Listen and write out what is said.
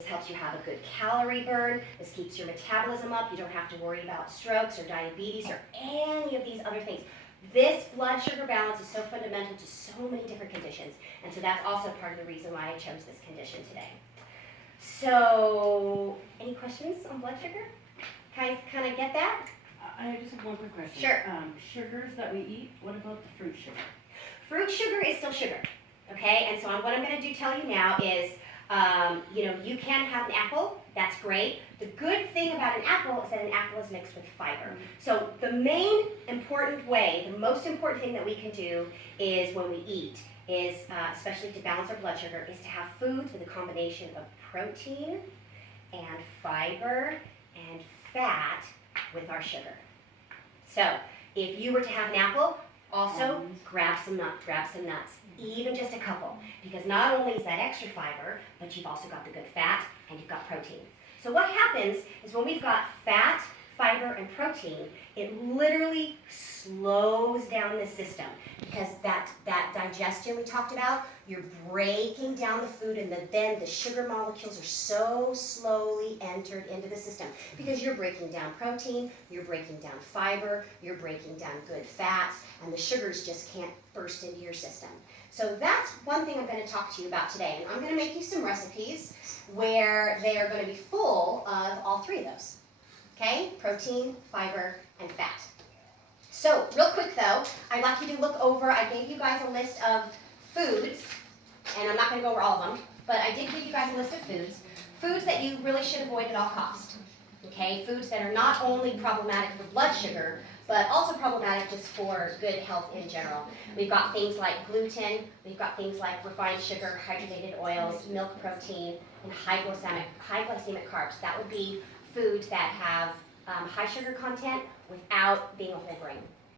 This helps you have a good calorie burn. This keeps your metabolism up. You don't have to worry about strokes or diabetes or any of these other things. This blood sugar balance is so fundamental to so many different conditions, and so that's also part of the reason why I chose this condition today. So, any questions on blood sugar? Guys, kind of get that? I just have one quick question. Sure. Sugars that we eat, what about the fruit sugar? Fruit sugar is still sugar, okay? And so what I'm going to tell you now is, you can have an apple. That's great. The good thing about an apple is that an apple is mixed with fiber. So the main important way, the most important thing that we can do is when we eat, is especially to balance our blood sugar, is to have foods with a combination of protein and fiber and fat with our sugar. So if you were to have an apple, also grab some nuts, even just a couple, because not only is that extra fiber, but you've also got the good fat and you've got protein. So what happens is when we've got fat, fiber, and protein, it literally slows down the system, because that digestion we talked about, you're breaking down the food, and then the sugar molecules are so slowly entered into the system, because you're breaking down protein, you're breaking down fiber, you're breaking down good fats, and the sugars just can't burst into your system. So that's one thing I'm going to talk to you about today, and I'm going to make you some recipes where they are going to be full of all three of those. Okay, protein, fiber, and fat. So, real quick though, I'd like you to look over, I gave you guys a list of foods, and I'm not going to go over all of them, but I did give you guys a list of foods that you really should avoid at all costs. Okay, foods that are not only problematic for blood sugar, but also problematic just for good health in general. We've got things like gluten, we've got things like refined sugar, hydrogenated oils, milk protein, and high glycemic carbs. That would be foods that have high sugar content without being a whole grain.